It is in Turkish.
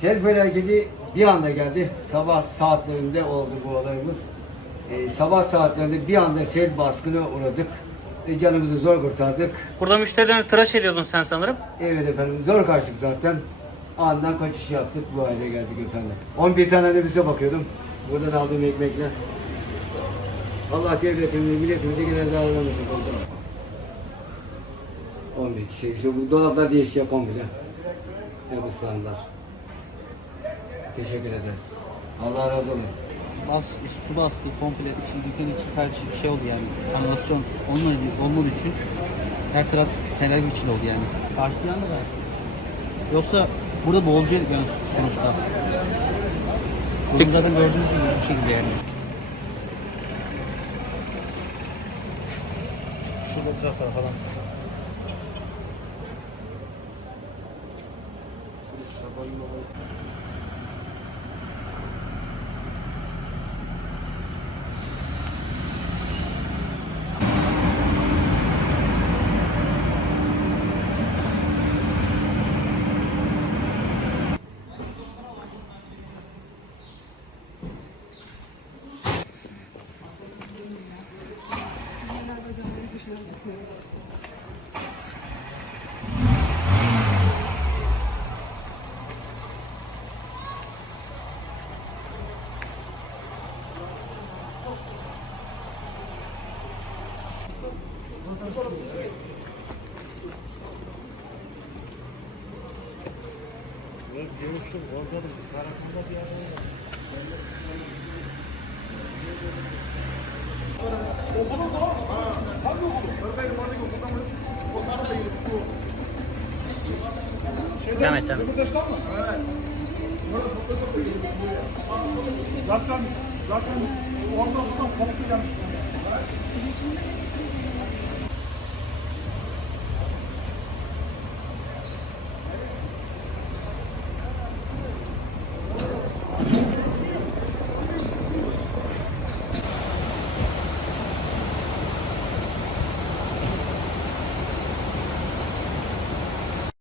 Sel felaketi bir anda geldi. Sabah saatlerinde oldu bu olayımız. Ee, sabah saatlerinde bir anda sel baskını uğradık. Ve canımızı zor kurtardık. Burada müşterilerini tıraş ediyordun sen sanırım. Evet efendim zor kaçtık zaten. Andan kaçış yaptık bu hale geldik efendim. 11 tane nefise bakıyordum. Buradan aldığım ekmekle. Allah devletimizi, milletimize gelen zararlarımızı oldu. 11 kişi. İşte bu dolaplar değişecek komple. Yapıslanlar. Teşekkür ederiz. Allah razı olsun. Bas, su bastı komple için dükkan için her şey, şey oldu yani. Kanalizasyon olmadığı, olmadığı için her taraf felaket içinde oldu yani. Karşı planda da. Yoksa burada boğulacaktık yani sonuçta. Durum zaten gördüğünüz gibi bu şekilde yani. Şurada taraftar falan. Devam et devam et. Zaten zaten orada sudan koptu gelmiş.